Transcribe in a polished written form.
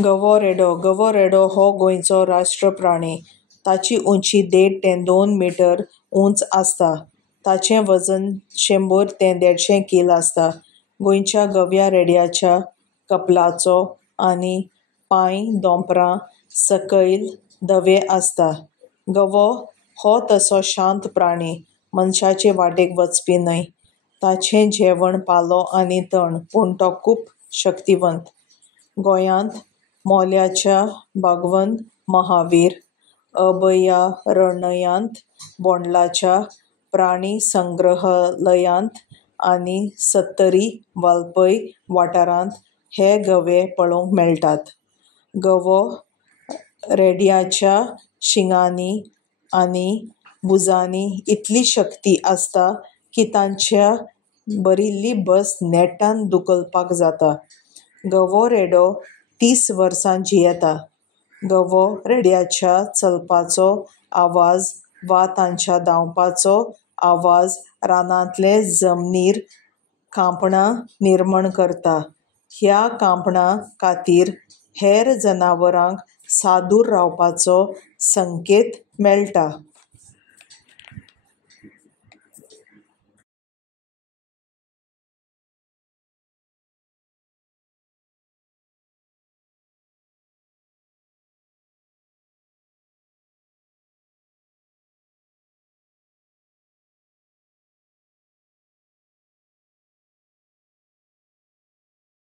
गवो रेडो हो गोंयचो राष्ट्र प्राणी. ताची उंची 1.5 ते 2 मीटर उंच आसता. ताचें वजन 100 ते 150 किल आसता. गोंयच्या गव्या रेड्याच्या कपलाचो आनी पांय दोंपरां सकयल धवे आसता. गवो हो तसो शांत प्राणी, मनशाचे वाटेक वचपी न्हय. ताचें जेवण पालो आनी तण, पूण तो खूब शक्तिवंत. गोंयांत मोल्याच्या भागवंत महावीर अभयारण्यांत, बोंडलाच्या प्राणी संग्रहालयांत आनी सत्तरी वालपय वाठारांत हे गवे पळोवंक मेळटात. गवो रेड्याच्या शिंगांनी आनी भुजांनी इतली शक्ती आसता की तांच्या भरिल्ली बस नेटान धुकलपाक जाता. गवो रेडो 30 वर्सां जियेता. गवो रेड्याच्या चलपाचो आवाज वा तांच्या धांवपाचो आवाज रानांतले जमनीर कांपणां निर्माण करता. ह्या कांपणां खातीर हेर जनावरांक सादूर रावपाचो संकेत मेळटा.